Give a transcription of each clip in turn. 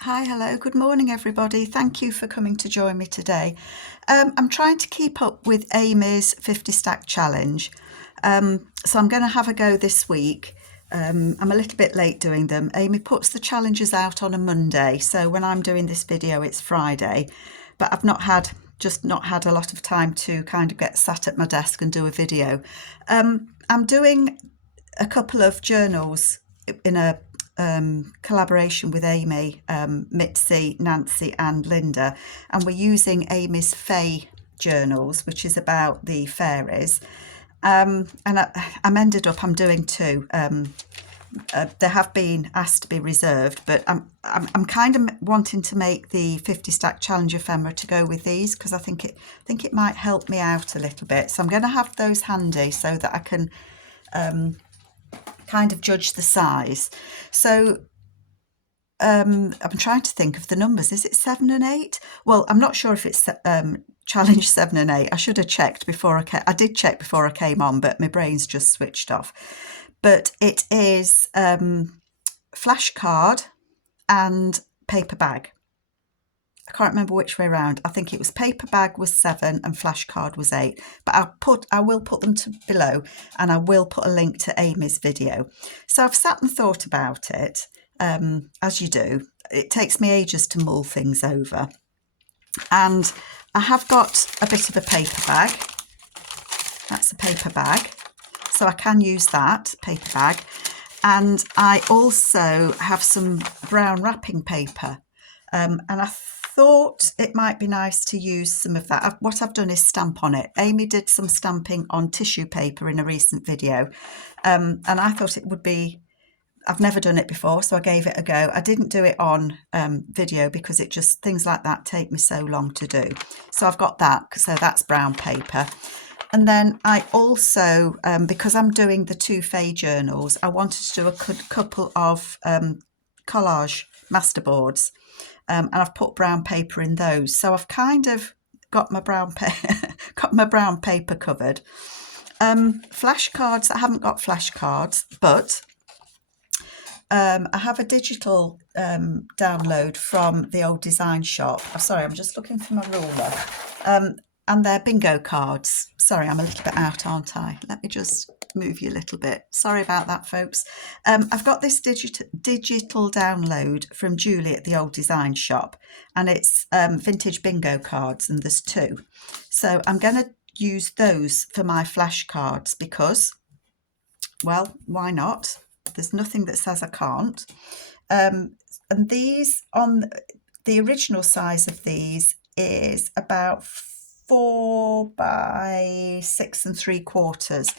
Hi, hello, good morning everybody. Thank you for coming to join me today. I'm trying to keep up with Amy's 50 stack challenge. So I'm going to have a go this week. I'm a little bit late doing them. Amy puts the challenges out on a Monday, so when I'm doing this video it's Friday, but I've not had a lot of time to kind of get sat at my desk and do a video. I'm doing a couple of journals in a collaboration with Amy, Mitzi, Nancy and Linda, and we're using Amy's Fae journals, which is about the fairies. And I'm doing two. They have been asked to be reserved, but I'm kind of wanting to make the 50 stack challenge ephemera to go with these because I think it might help me out a little bit. So I'm going to have those handy so that I can kind of judge the size. So I'm trying to think of the numbers. Is it 7 and 8? Well, I'm not sure if it's challenge 7 and 8. I should have checked before I did check before I came on, but my brain's just switched off. But it is flashcard and paper bag. I can't remember which way around. I think it was paper bag was 7 and flashcard was 8. But I will put them below, and I will put a link to Amy's video. So I've sat and thought about it, as you do. It takes me ages to mull things over. And I have got a bit of a paper bag. That's a paper bag. So I can use that paper bag. And I also have some brown wrapping paper. And I thought it might be nice to use some of that. What I've done is stamp on it. Amy did some stamping on tissue paper in a recent video, and I thought it would be, I've never done it before, so I gave it a go. I didn't do it on video because things like that take me so long to do. So I've got that, so that's brown paper. And then I also, because I'm doing the two Fae journals, I wanted to do a couple of collage masterboards. And I've put brown paper in those. So I've kind of got my brown paper covered. Flashcards, I haven't got flashcards, but I have a digital download from the old design shop. Oh, sorry, I'm just looking for my ruler. And they're bingo cards. Sorry, I'm a little bit out, aren't I? Let me just move you a little bit. Sorry about that, folks. I've got this digital download from Julie at the old design shop, and it's vintage bingo cards, and there's two. So I'm going to use those for my flashcards because, well, why not? There's nothing that says I can't. And these, on the original size of these is about 4 by 6 3/4,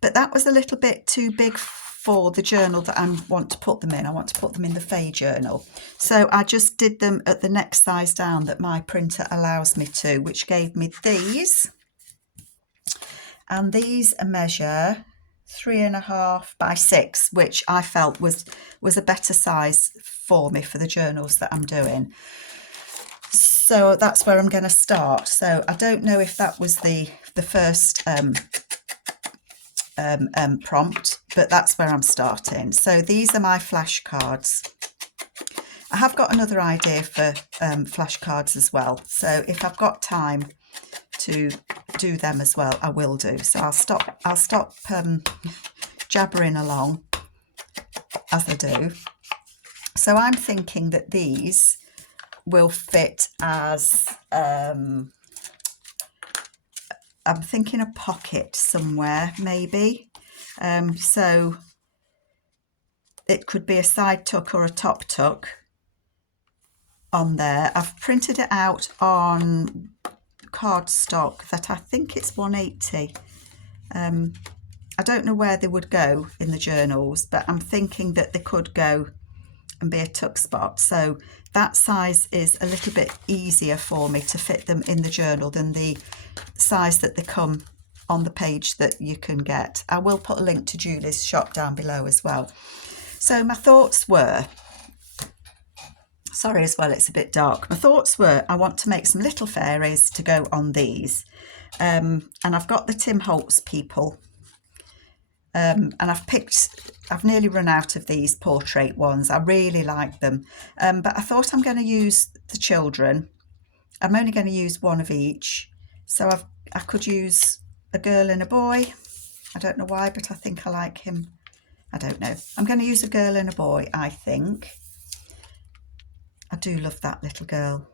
but that was a little bit too big for the journal that I want to put them in. I want to put them in the Fae journal, so I just did them at the next size down that my printer allows me to, which gave me these, and these measure 3.5 by 6, which I felt was a better size for me for the journals that I'm doing. So that's where I'm going to start. So I don't know if that was the first prompt, but that's where I'm starting. So these are my flashcards. I have got another idea for flashcards as well. So if I've got time to do them as well, I will do. So I'll stop jabbering along as I do. So I'm thinking that these will fit as I'm thinking a pocket somewhere, maybe. So it could be a side tuck or a top tuck on there. I've printed it out on cardstock that I think it's 180. I don't know where they would go in the journals, but I'm thinking that they could go and be a tuck spot. So that size is a little bit easier for me to fit them in the journal than the size that they come on the page that you can get. I will put a link to Julie's shop down below as well. So my thoughts were, sorry as well, it's a bit dark. My thoughts were, I want to make some little fairies to go on these. And I've got the Tim Holtz people And I've nearly run out of these portrait ones. I really like them. But I thought I'm going to use the children. I'm only going to use one of each. So I could use a girl and a boy. I don't know why, but I think I like him. I don't know. I'm going to use a girl and a boy, I think. I do love that little girl.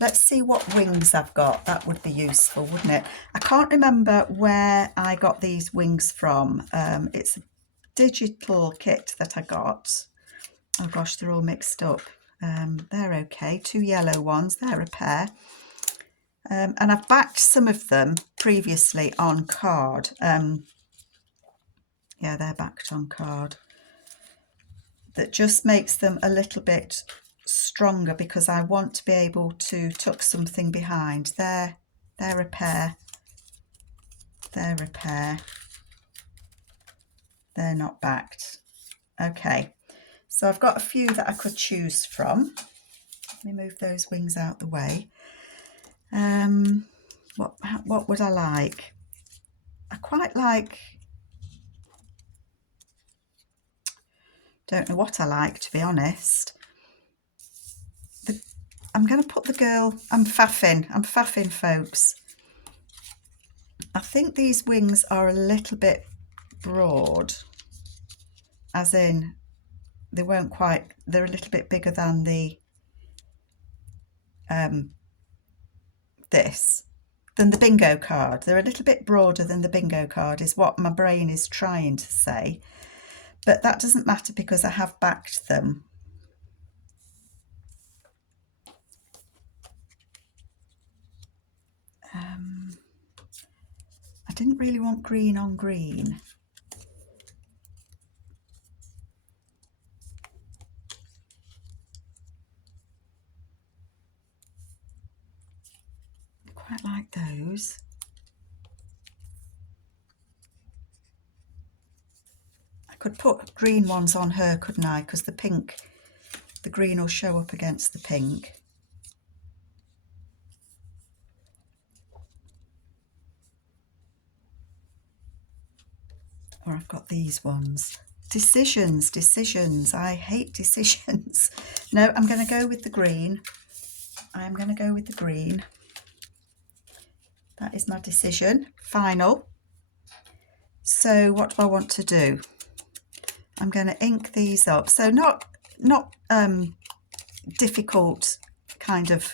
Let's see what wings I've got. That would be useful, wouldn't it? I can't remember where I got these wings from. It's a digital kit that I got. Oh gosh, they're all mixed up. They're okay. 2 yellow ones, they're a pair. And I've backed some of them previously on card. Yeah, they're backed on card. That just makes them a little bit stronger because I want to be able to tuck something behind. They're a pair. They're a pair. They're not backed. Okay, so I've got a few that I could choose from. Let me move those wings out the way. What would I like? I quite like, don't know what I like, to be honest. I'm going to put the girl, I'm faffing folks. I think these wings are a little bit broad, as in they won't quite, they're a little bit bigger than the than the bingo card. They're a little bit broader than the bingo card is what my brain is trying to say, but that doesn't matter because I have backed them. I didn't really want green on green. I quite like those. I could put green ones on her, couldn't I? Because the green will show up against the pink. Or I've got these ones. Decisions. I hate decisions. No, I'm going to go with the green. I'm going to go with the green. That is my decision. Final. So what do I want to do? I'm going to ink these up. So not difficult kind of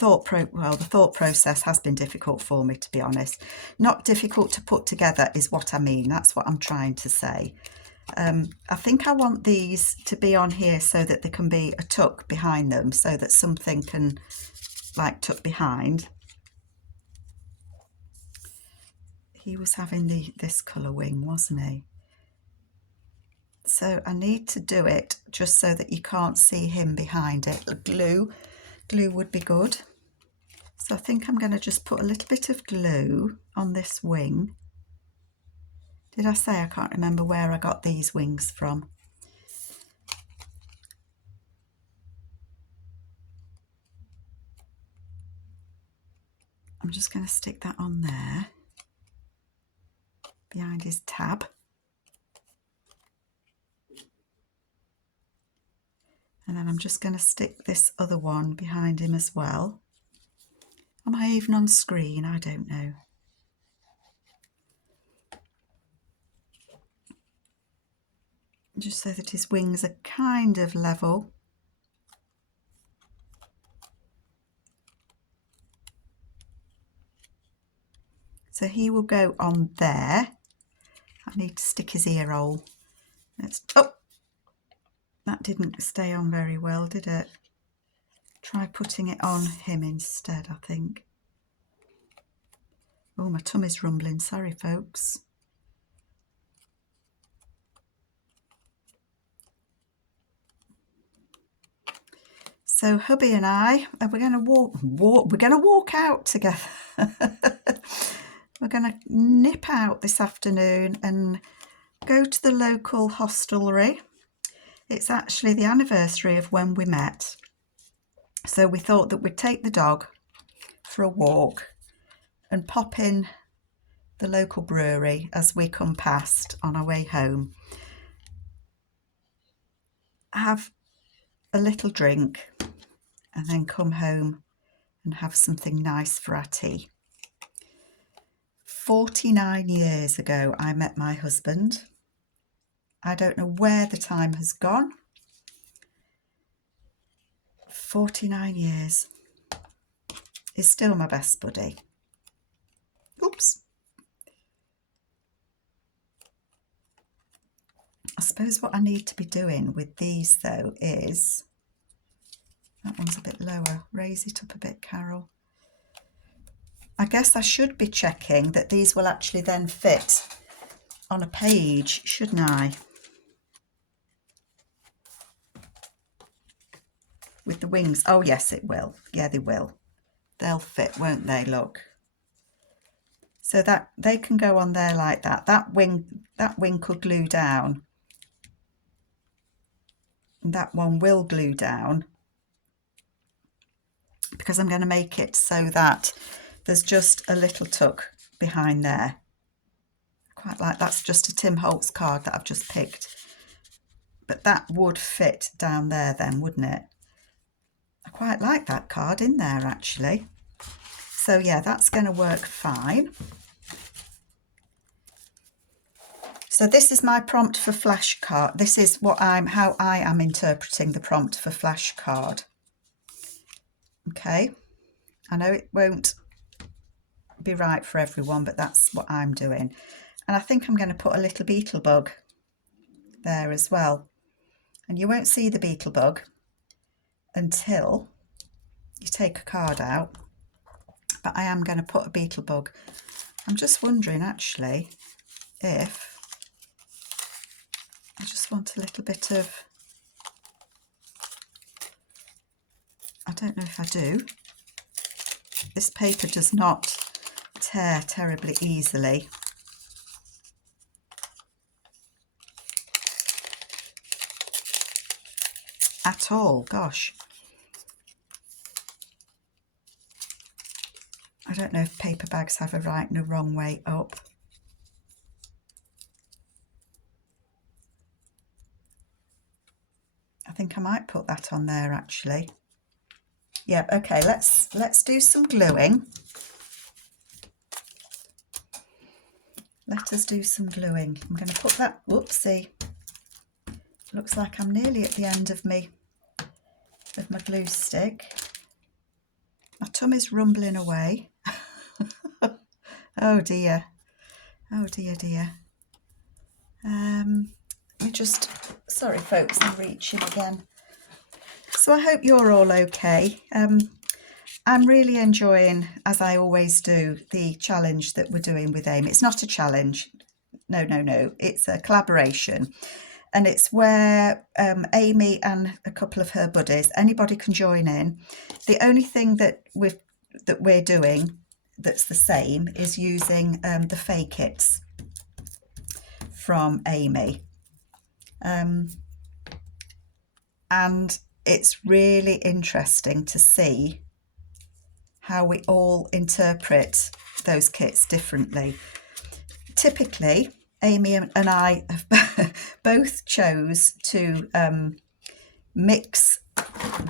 the thought process has been difficult for me, to be honest. Not difficult to put together is what I mean. That's what I'm trying to say. I think I want these to be on here so that there can be a tuck behind them, so that something can like tuck behind. He was having this colour wing, wasn't he? So I need to do it just so that you can't see him behind it. Glue would be good. So I think I'm going to just put a little bit of glue on this wing. Did I say I can't remember where I got these wings from? I'm just going to stick that on there behind his tab. And then I'm just going to stick this other one behind him as well. Am I even on screen? I don't know. Just so that his wings are kind of level. So he will go on there. I need to stick his ear hole. Oh, that didn't stay on very well, did it? Try putting it on him instead, I think. Oh, my tummy's rumbling. Sorry, folks. So hubby and I, we're going to walk out together. We're going to nip out this afternoon and go to the local hostelry. It's actually the anniversary of when we met. So we thought that we'd take the dog for a walk and pop in the local brewery as we come past on our way home, have a little drink, and then come home and have something nice for our tea. 49 years ago, I met my husband. I don't know where the time has gone. 49 years. He's still my best buddy. Oops. I suppose what I need to be doing with these though is, that one's a bit lower, raise it up a bit, Carol. I guess I should be checking that these will actually then fit on a page, shouldn't I? With the wings. Oh yes, it will. Yeah, they will. They'll fit, won't they? Look. So that they can go on there like that. That wing could glue down. That one will glue down, because I'm going to make it so that there's just a little tuck behind there. Quite like that's just a Tim Holtz card that I've just picked. But that would fit down there then, wouldn't it? I quite like that card in there actually. So yeah, that's going to work fine. So this is my prompt for flashcard. This is how I am interpreting the prompt for flashcard. Okay, I know it won't be right for everyone, but that's what I'm doing. And I think I'm going to put a little beetle bug there as well. And you won't see the beetle bug until you take a card out. But I am going to put a beetle bug. I'm just wondering actually if I just want a little bit of, I don't know if I do. This paper does not tear terribly easily. At all, gosh. I don't know if paper bags have a right and a wrong way up. I think I might put that on there actually. Yeah, okay, let's do some gluing. Let us do some gluing. I'm going to put that, whoopsie. Looks like I'm nearly at the end of my glue stick. My tummy's rumbling away. Oh dear. Oh dear, dear. You just, sorry folks, I'm reaching again. So I hope you're all okay. I'm really enjoying, as I always do, the challenge that we're doing with Amy. It's not a challenge. No. It's a collaboration. And it's where Amy and a couple of her buddies, anybody can join in. The only thing that we're doing that's the same is using the fake kits from Amy. And it's really interesting to see how we all interpret those kits differently. Typically, Amy and I have both chose to mix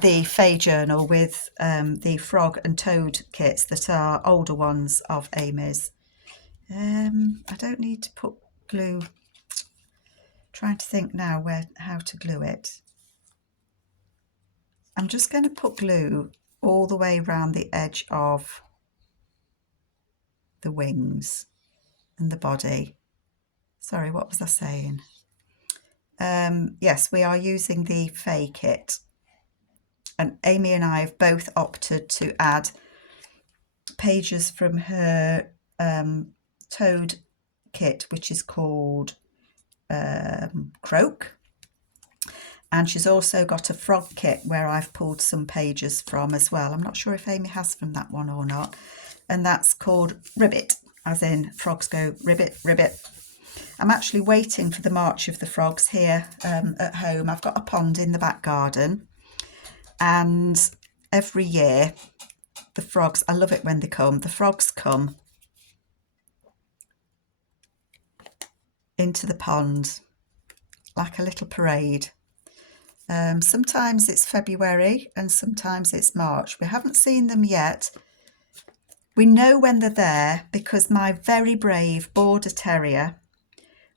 the Fae Journal with the Frog and Toad kits that are older ones of Amy's. I don't need to put glue. Trying to think now how to glue it. I'm just going to put glue all the way around the edge of the wings and the body. Sorry, what was I saying? Yes, we are using the Fae kit. And Amy and I have both opted to add pages from her Toad kit, which is called Croak. And she's also got a frog kit where I've pulled some pages from as well. I'm not sure if Amy has from that one or not. And that's called Ribbit, as in frogs go ribbit, ribbit. I'm actually waiting for the March of the Frogs here at home. I've got a pond in the back garden. And every year, the frogs, I love it when they come. The frogs come into the pond, like a little parade. Sometimes it's February and sometimes it's March. We haven't seen them yet. We know when they're there because my very brave Border Terrier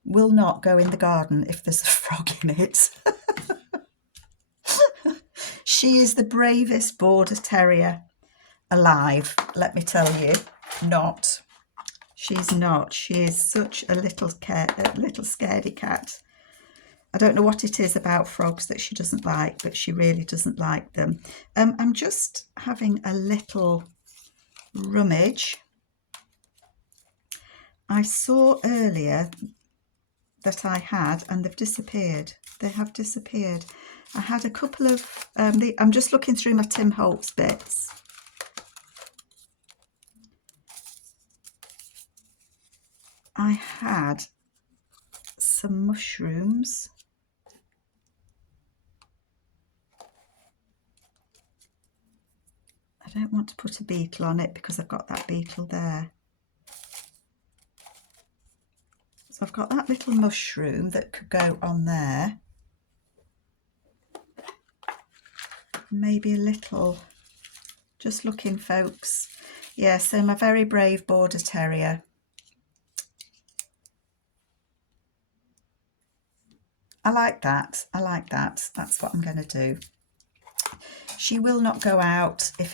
will not go in the garden if there's a frog in it. She is the bravest Border Terrier alive, let me tell you. Not. She's not. She is such a little scaredy cat. I don't know what it is about frogs that she doesn't like, but she really doesn't like them. I'm just having a little rummage. I saw earlier that I had, and they've disappeared. They have disappeared. I had a couple of, I'm just looking through my Tim Holtz bits. I had some mushrooms. I don't want to put a beetle on it because I've got that beetle there. So I've got that little mushroom that could go on there. Maybe a little, just looking folks. Yeah, so my very brave Border Terrier. I like that. I like that. That's what I'm going to do. She will not go out if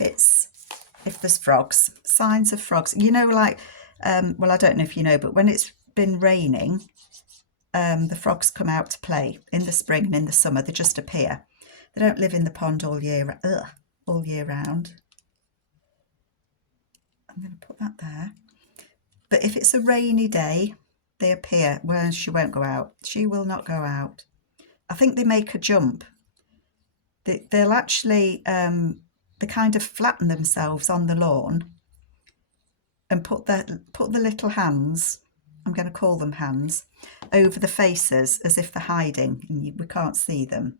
there's frogs. Signs of frogs. You know, like, well, I don't know if you know, but when it's been raining, the frogs come out to play in the spring and in the summer. They just appear. They don't live in the pond all year round. I'm going to put that there. But if it's a rainy day, they appear, whereas she won't go out. She will not go out. I think they make a jump. They'll actually, they kind of flatten themselves on the lawn and put the little hands, I'm going to call them hands, over the faces as if they're hiding and we can't see them.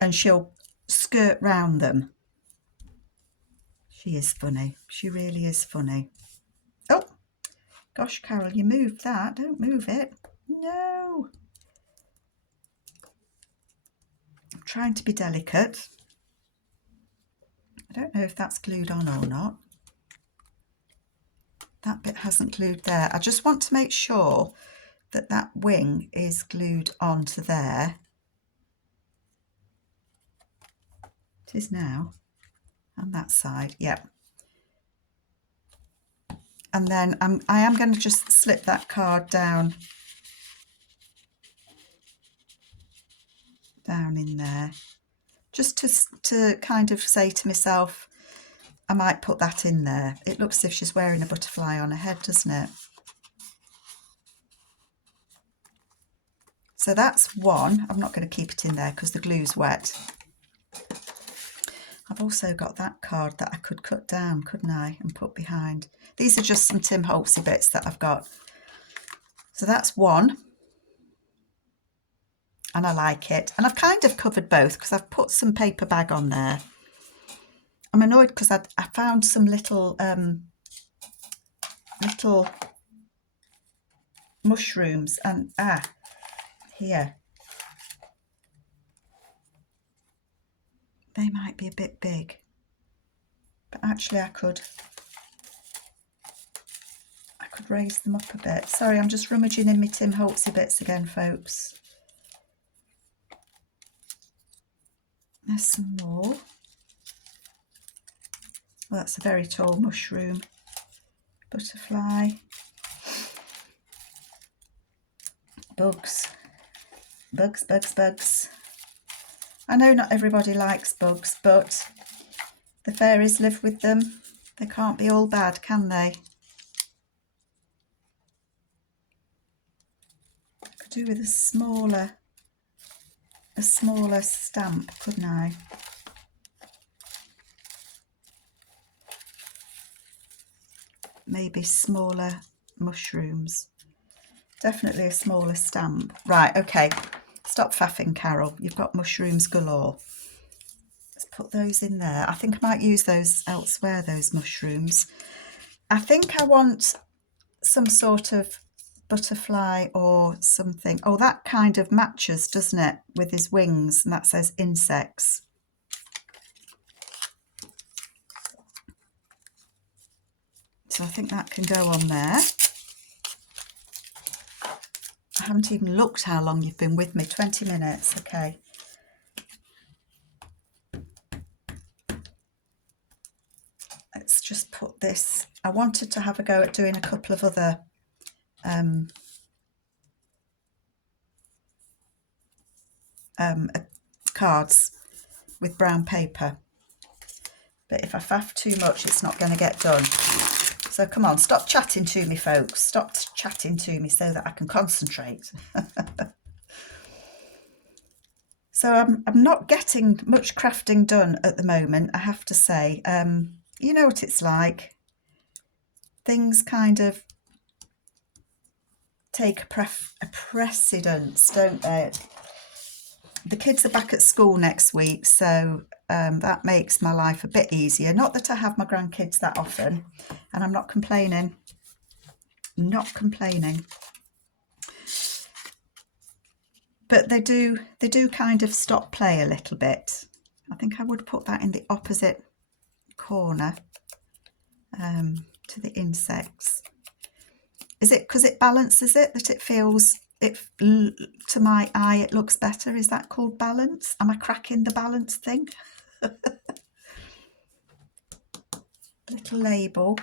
And she'll skirt round them. She is funny. She really is funny. Oh, gosh, Carol, you moved that. Don't move it. No. I'm trying to be delicate. I don't know if that's glued on or not. That bit hasn't glued there. I just want to make sure that that wing is glued onto there. It is now. On that side, yep. And then I am going to just slip that card down in there, just to kind of say to myself, I might put that in there. It looks as if she's wearing a butterfly on her head, doesn't it? So that's one. I'm not going to keep it in there because the glue's wet. I've also got that card that I could cut down, couldn't I, and put behind. These are just some Tim Holtzy bits that I've got. So that's one. And I like it. And I've kind of covered both because I've put some paper bag on there. I'm annoyed because I found some little mushrooms and here. They might be a bit big. But actually I could raise them up a bit. Sorry, I'm just rummaging in my Tim Holtzy bits again, folks. There's some more. Well, that's a very tall mushroom. Butterfly. Bugs. Bugs, bugs, bugs. I know not everybody likes bugs, but the fairies live with them. They can't be all bad, can they? I could do with a smaller stamp, couldn't I? Maybe smaller mushrooms. Definitely a smaller stamp. Right, okay. Stop faffing, Carol. You've got mushrooms galore. Let's put those in there. I think I might use those elsewhere, those mushrooms. I think I want some sort of butterfly or something. Oh, that kind of matches, doesn't it, with his wings, and that says insects. So I think that can go on there. I haven't even looked how long you've been with me. 20 minutes, okay. Let's just put this. I wanted to have a go at doing a couple of other cards with brown paper. But if I faff too much, it's not going to get done. So come on, stop chatting to me, folks. Stop chatting to me so that I can concentrate. So I'm not getting much crafting done at the moment, I have to say. You know what it's like. Things kind of take a precedence, don't they? The kids are back at school next week, so that makes my life a bit easier. Not that I have my grandkids that often, and I'm not complaining. Not complaining. But they do kind of stop play a little bit. I think I would put that in the opposite corner to the insects. Is it because it balances it that it feels, to my eye, it looks better? Is that called balance? Am I cracking the balance thing? Little label.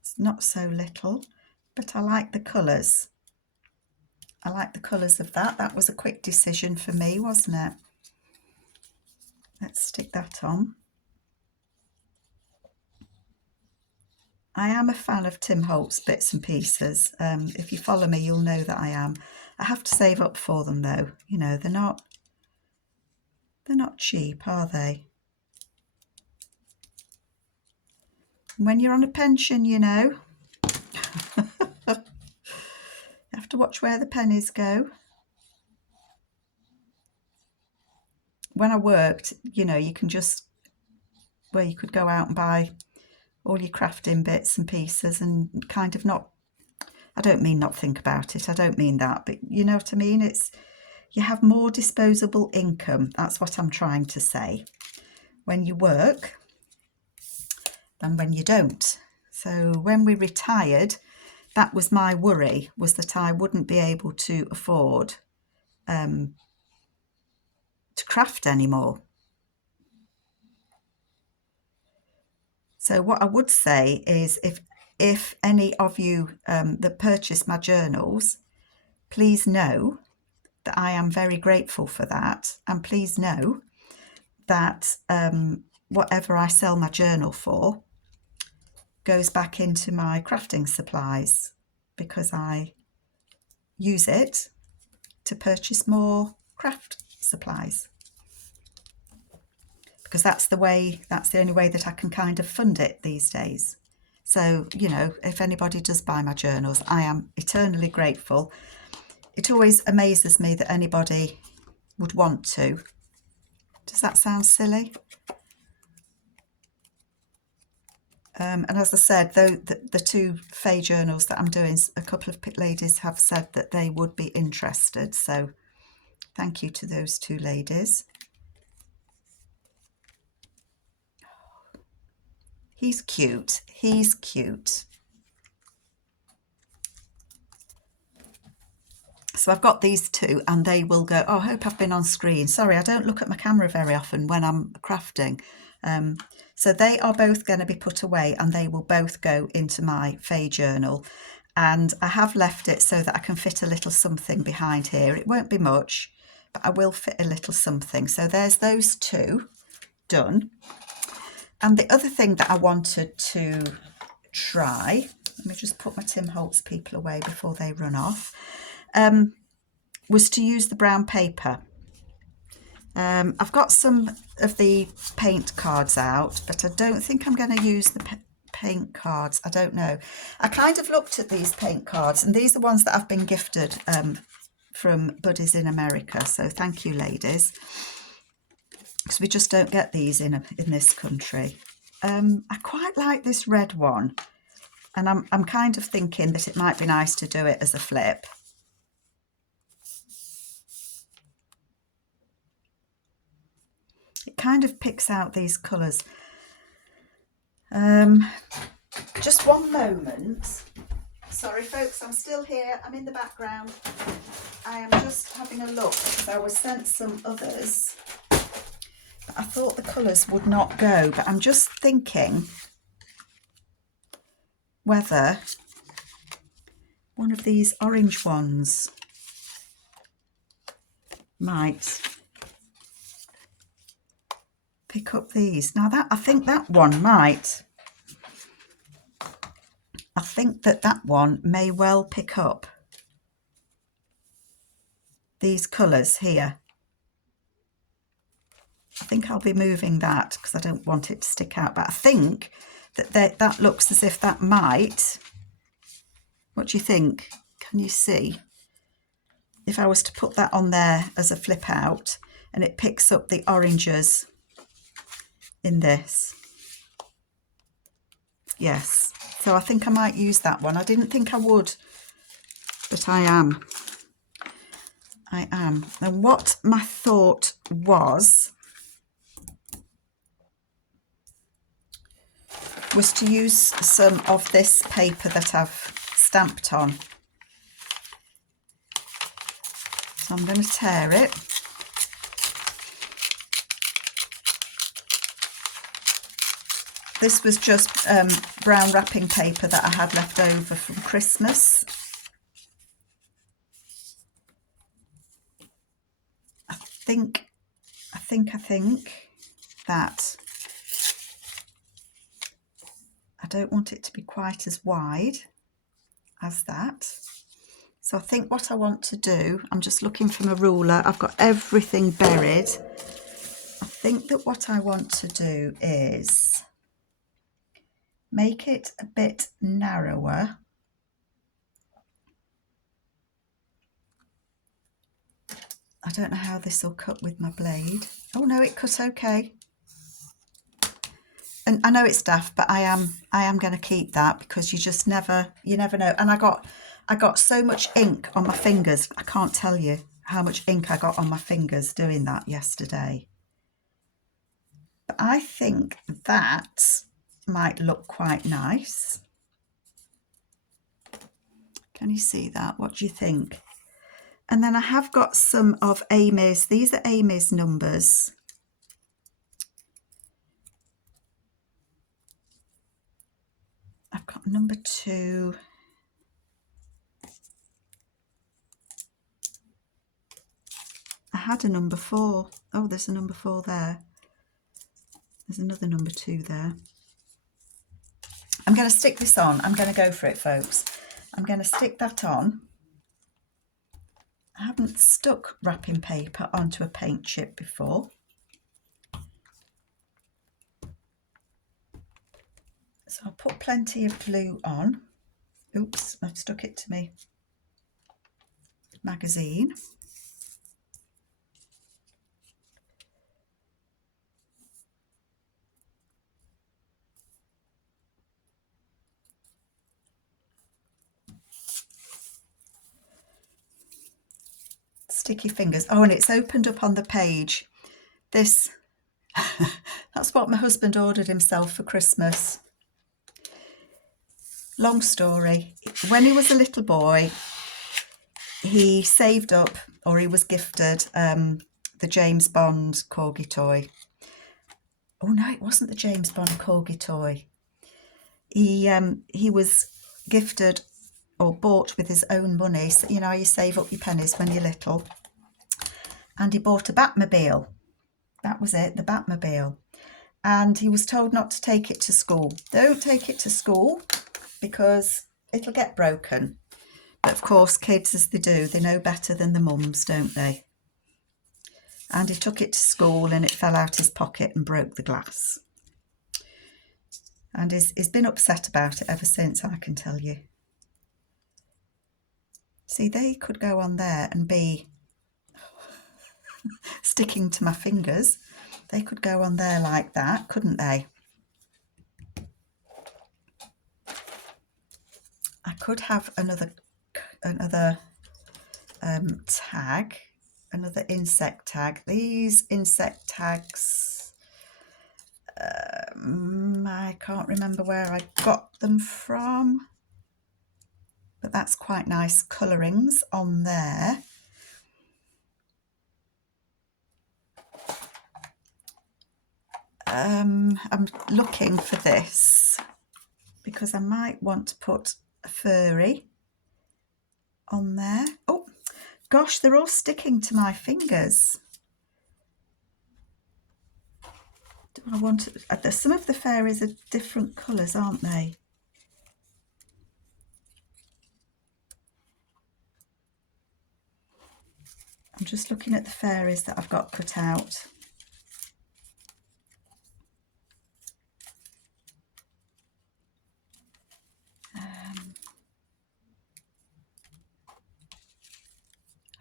It's not so little, but I like the colours. I like the colours of that. That was a quick decision for me, wasn't it? Let's stick that on. I am a fan of Tim Holt's bits and pieces. If you follow me, you'll know that I am. I have to save up for them though. You know, they're not cheap, are they? When you're on a pension, you know, you have to watch where the pennies go. When I worked, you know, you can just, well, you could go out and buy all your crafting bits and pieces and kind of not, I don't mean not think about it, I don't mean that, but you know what I mean? It's, you have more disposable income, that's what I'm trying to say, when you work than when you don't. So when we retired, that was my worry, was that I wouldn't be able to afford to craft anymore. So what I would say is, if any of you that purchase my journals, please know that I am very grateful for that, and please know that whatever I sell my journal for goes back into my crafting supplies, because I use it to purchase more craft supplies, because that's the only way that I can kind of fund it these days. So, you know, if anybody does buy my journals, I am eternally grateful. It always amazes me that anybody would want to. Does that sound silly? And as I said, though, the two Fae journals that I'm doing, a couple of ladies have said that they would be interested. So thank you to those two ladies. He's cute. He's cute. So I've got these two, and they will go. Oh, I hope I've been on screen. Sorry, I don't look at my camera very often when I'm crafting. So they are both going to be put away, and they will both go into my Fae journal. And I have left it so that I can fit a little something behind here. It won't be much, but I will fit a little something. So there's those two done. And the other thing that I wanted to try, let me just put my Tim Holtz people away before they run off, was to use the brown paper. I've got some of the paint cards out, but I don't think I'm going to use the paint cards. I don't know. I kind of looked at these paint cards, and these are ones that I've been gifted from buddies in America. So thank you, ladies, because we just don't get these in this country. I quite like this red one, and I'm kind of thinking that it might be nice to do it as a flip. It kind of picks out these colours. Just one moment. Sorry folks, I'm still here. I'm in the background. I am just having a look because I was sent some others. But I thought the colours would not go, but I'm just thinking whether one of these orange ones might pick up these. Now that I think that one might. I think that one may well pick up these colours here. I think I'll be moving that because I don't want it to stick out, but I think that that looks as if that might. What do you think? Can you see? If I was to put that on there as a flip out and it picks up the oranges in this. Yes, so I think I might use that one. I didn't think I would, but I am. And what my thought was to use some of this paper that I've stamped on. So I'm going to tear it. This was just brown wrapping paper that I had left over from Christmas. I think that I don't want it to be quite as wide as that. So I think what I want to do, I'm just looking for my ruler. I've got everything buried. I think that what I want to do is make it a bit narrower. I don't know how this will cut with my blade. Oh no, it cut okay. And I know it's daft, but I am going to keep that because you never know. And I got so much ink on my fingers. I can't tell you how much ink I got on my fingers doing that yesterday. But I think that might look quite nice. Can you see that? What do you think? And then I have got some of Amy's. These are Amy's numbers. I've got number 2. I had a number 4. Oh, there's a number 4 there. There's another number 2 there. I'm going to stick this on. I'm going to go for it, folks. I'm going to stick that on. I haven't stuck wrapping paper onto a paint chip before. So I'll put plenty of glue on. Oops, I've stuck it to my magazine. Sticky fingers. Oh, and it's opened up on the page. This, that's what my husband ordered himself for Christmas. Long story. When he was a little boy, he saved up, or he was gifted, the James Bond corgi toy. Oh no, it wasn't the James Bond corgi toy. He was gifted or bought with his own money. So, you know, you save up your pennies when you're little. And he bought a Batmobile. That was it, the Batmobile. And he was told not to take it to school. Don't take it to school because it'll get broken. But of course, kids, as they do, they know better than the mums, don't they? And he took it to school and it fell out his pocket and broke the glass. And he's been upset about it ever since, I can tell you. See, they could go on there and be sticking to my fingers. They could go on there like that, couldn't they? could have another tag, another insect tag. These insect tags, I can't remember where I got them from, but that's quite nice colourings on there. I'm looking for this because I might want to put a fairy on there. Oh gosh, they're all sticking to my fingers. Do I want to, some of the fairies are different colours, aren't they? I'm just looking at the fairies that I've got cut out.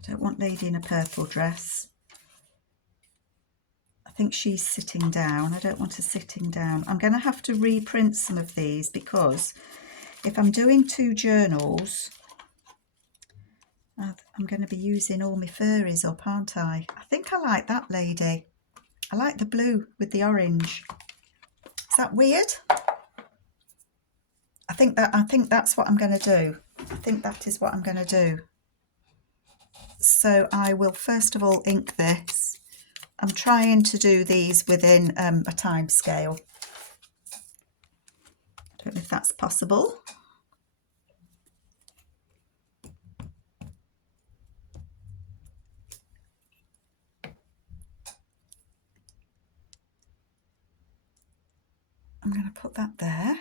I don't want Lady in a Purple dress. I think she's sitting down. I don't want her sitting down. I'm going to have to reprint some of these because if I'm doing 2 journals, I'm going to be using all my fairies up, aren't I? I think I like that lady. I like the blue with the orange. Is that weird? I think that's what I'm going to do. I think that is what I'm going to do. So I will first of all ink this. I'm trying to do these within a time scale. I don't know if that's possible. I'm going to put that there.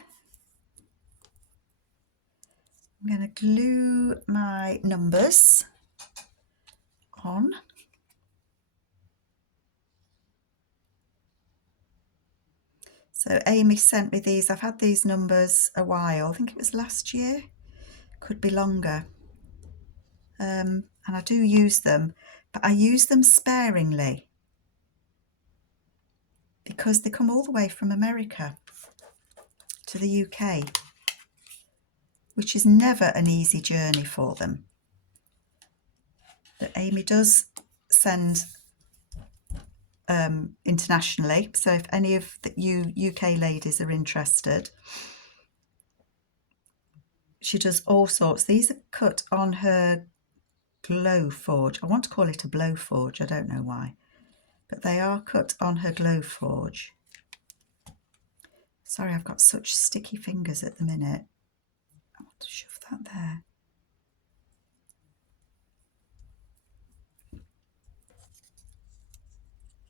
I'm going to glue my numbers on. So Amy sent me these. I've had these numbers a while. I think it was last year. Could be longer. And I do use them, but I use them sparingly because they come all the way from America to the UK, which is never an easy journey for them. But Amy does send internationally, so if any of you UK ladies are interested, she does all sorts. These are cut on her glow forge. I want to call it a blow forge, I don't know why, but they are cut on her glow forge. Sorry, I've got such sticky fingers at the minute. I want to shove that there.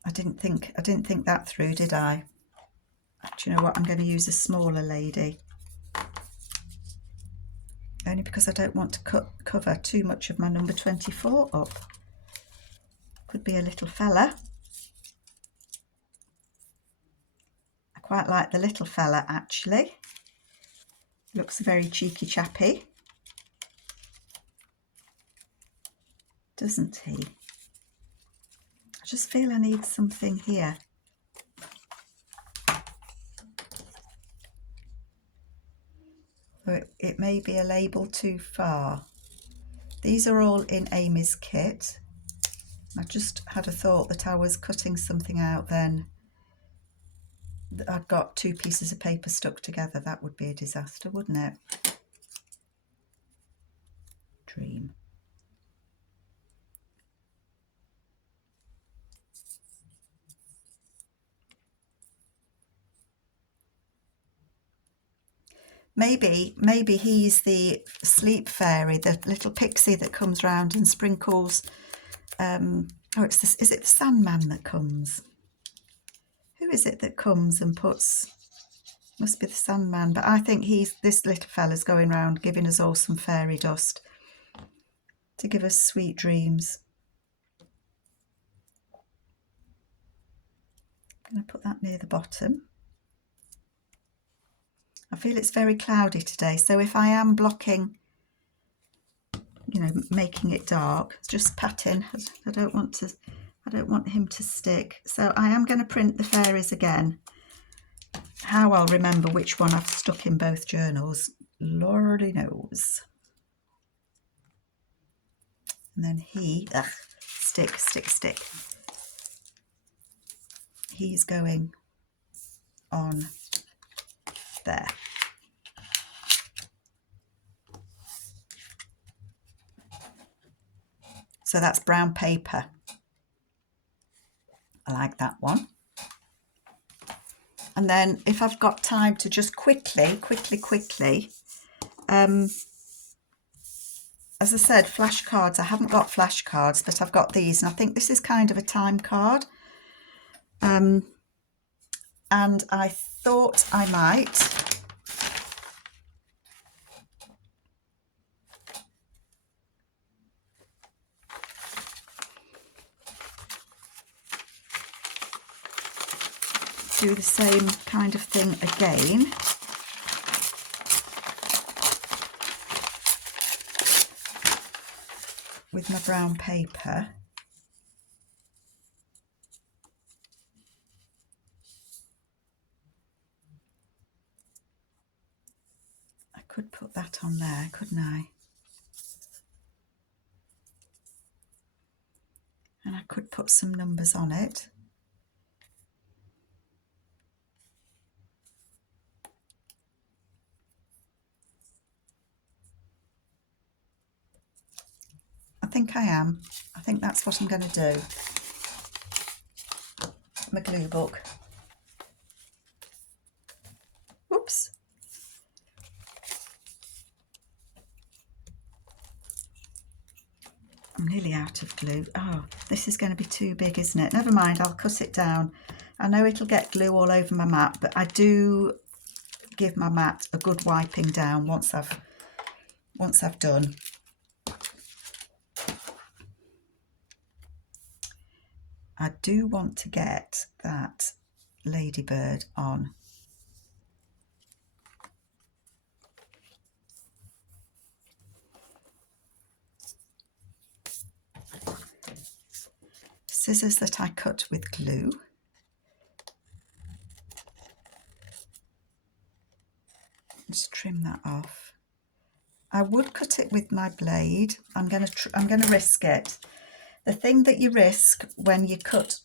I didn't think that through, did I? Do you know what? I'm going to use a smaller lady. Only because I don't want to cover too much of my number 24 up. Could be a little fella. I quite like the little fella actually. Looks a very cheeky chappy, doesn't he? I just feel I need something here. It may be a label too far. These are all in Amy's kit. I just had a thought that I was cutting something out then. I'd got 2 pieces of paper stuck together. That would be a disaster, wouldn't it? Dream. Maybe he's the sleep fairy, the little pixie that comes round and sprinkles. Is it the Sandman that comes? Who is it that comes and puts? Must be the Sandman, but I think this little fella's going round giving us all some fairy dust to give us sweet dreams. I'm going to put that near the bottom. I feel it's very cloudy today, so if I am blocking, making it dark, just patting. I don't want him to stick. So I am going to print the fairies again. How I'll remember which one I've stuck in both journals, Lordy knows. And then he, stick. He's going on there. So that's brown paper. I like that one. And then if I've got time to just quickly, as I said, flashcards. I haven't got flashcards, but I've got these, and I think this is kind of a time card. And I thought I might do the same kind of thing again. With my brown paper. I could put that on there, couldn't I? And I could put some numbers on it. I think I am. I think that's what I'm going to do. My glue book. Oops. I'm nearly out of glue. Oh, this is going to be too big, isn't it? Never mind, I'll cut it down. I know it'll get glue all over my mat, but I do give my mat a good wiping down once I've done. I do want to get that ladybird on. Scissors that I cut with glue. Just trim that off. I would cut it with my blade. I'm going to risk it. The thing that you risk when you cut.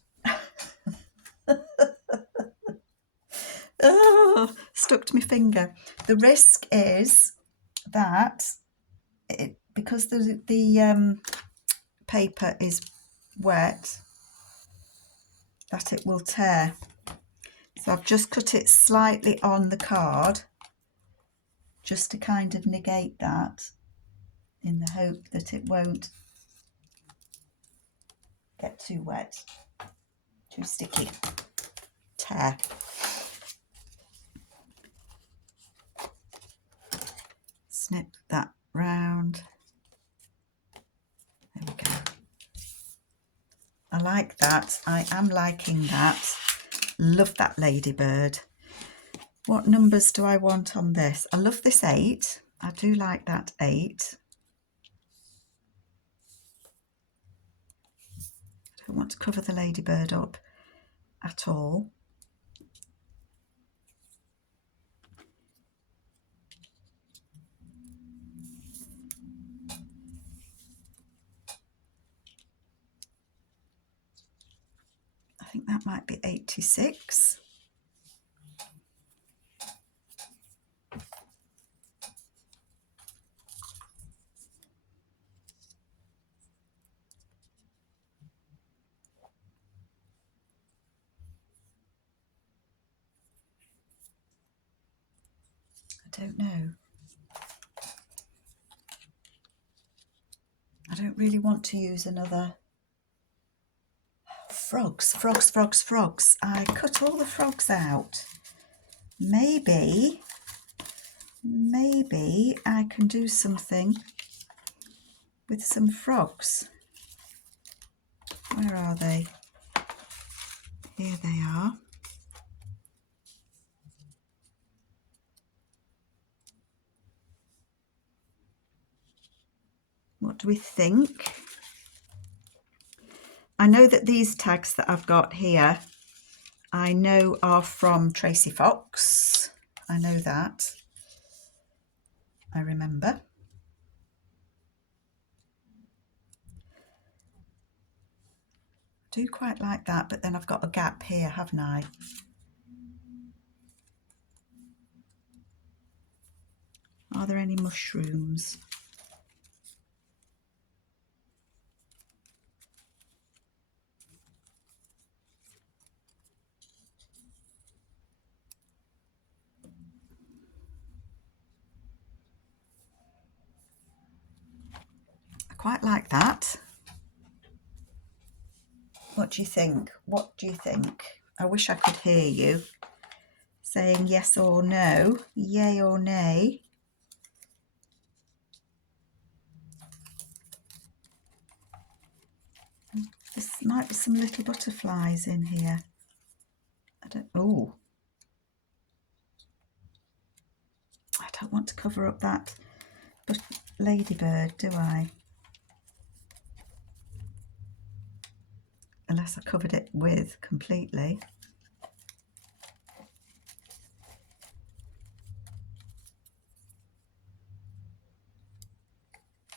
Oh, stuck to my finger. The risk is that because the paper is wet, that it will tear. So I've just cut it slightly on the card just to kind of negate that, in the hope that it won't get too wet, too sticky, tear. Snip that round. There we go. I like that. I am liking that. Love that ladybird. What numbers do I want on this? I love this 8. I do like that 8. I don't want to cover the ladybird up at all. I think that might be 86. I don't know. I don't really want to use another. Frogs. I cut all the frogs out. Maybe I can do something with some frogs. Where are they? Here they are. What do we think? I know that these tags that I've got here, I know are from Tracy Fox. I know that. I remember. do quite like that, but then I've got a gap here, haven't I? Are there any mushrooms? I quite like that. What do you think? What do you think? I wish I could hear you saying yes or no, yay or nay. There might be some little butterflies in here. Oh, I don't want to cover up that ladybird, do I? Unless I covered it with completely.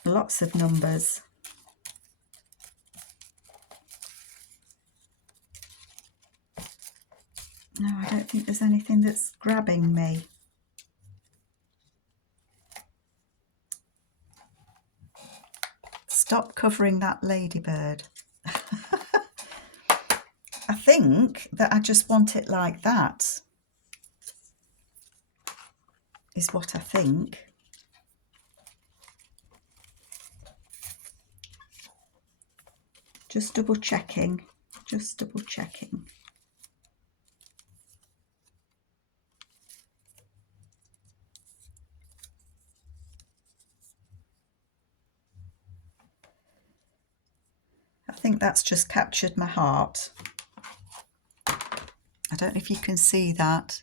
Lots of numbers. No, I don't think there's anything that's grabbing me. Stop covering that ladybird. I think that I just want it like that, is what I think. Just double checking, just double checking. I think that's just captured my heart. I don't know if you can see that,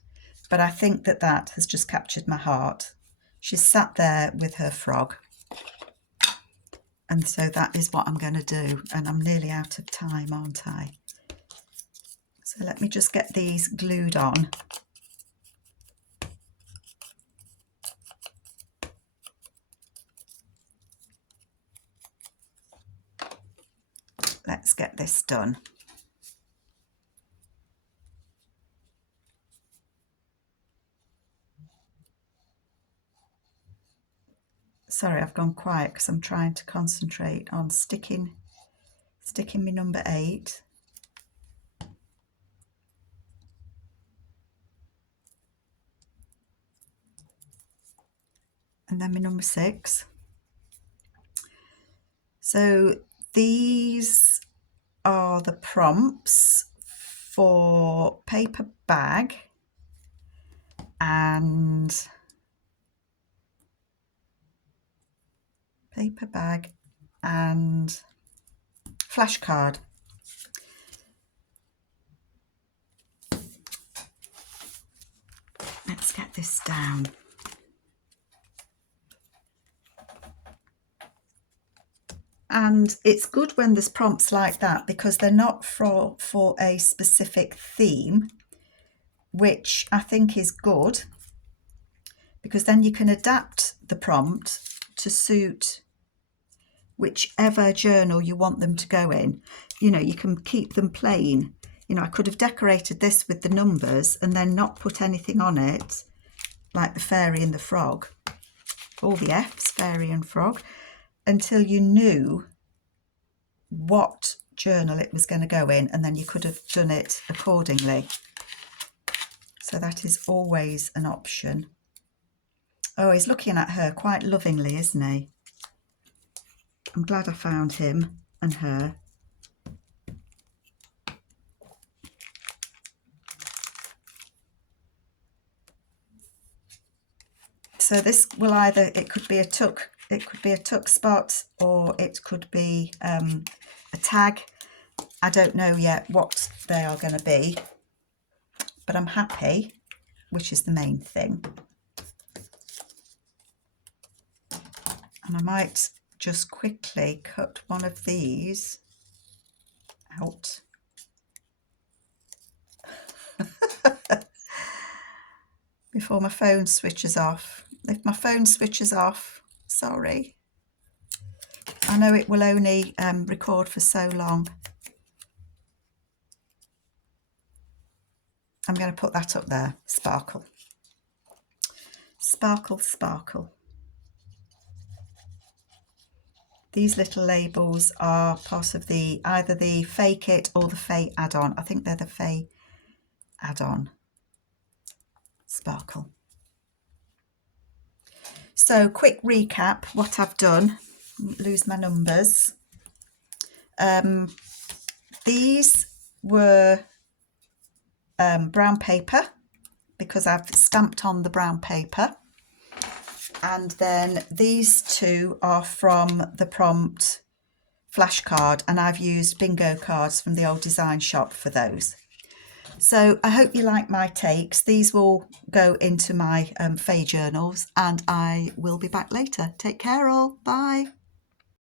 but I think that that has just captured my heart. She's sat there with her frog. And so that is what I'm going to do. And I'm nearly out of time, aren't I? So let me just get these glued on. Let's get this done. Sorry, I've gone quiet because I'm trying to concentrate on sticking my number 8. And then my number 6. So these are the prompts for paper bag and flashcard. Let's get this down. And it's good when there's prompts like that because they're not for a specific theme, which I think is good, because then you can adapt the prompt to suit whichever journal you want them to go in. You know, you can keep them plain. You know, I could have decorated this with the numbers and then not put anything on it, like the fairy and the frog, all the F's, fairy and frog, until you knew what journal it was going to go in, and then you could have done it accordingly. So that is always an option. Oh, he's looking at her quite lovingly, isn't he? I'm glad I found him and her. So this will either, it could be a tuck spot, or it could be a tag. I don't know yet what they are going to be, but I'm happy, which is the main thing. And I might just quickly cut one of these out. Before my phone switches off. If my phone switches off, sorry. I know it will only record for so long. I'm going to put that up there. Sparkle. Sparkle, sparkle. These little labels are part of the either the Fae kit or the Fae add-on. I think they're the Fae add-on. Sparkle. So quick recap what I've done. Lose my numbers. These were brown paper because I've stamped on the brown paper. And then these two are from the prompt flashcard, and I've used bingo cards from the old design shop for those. So I hope you like my takes. These will go into my Fae journals, and I will be back later. Take care all. Bye.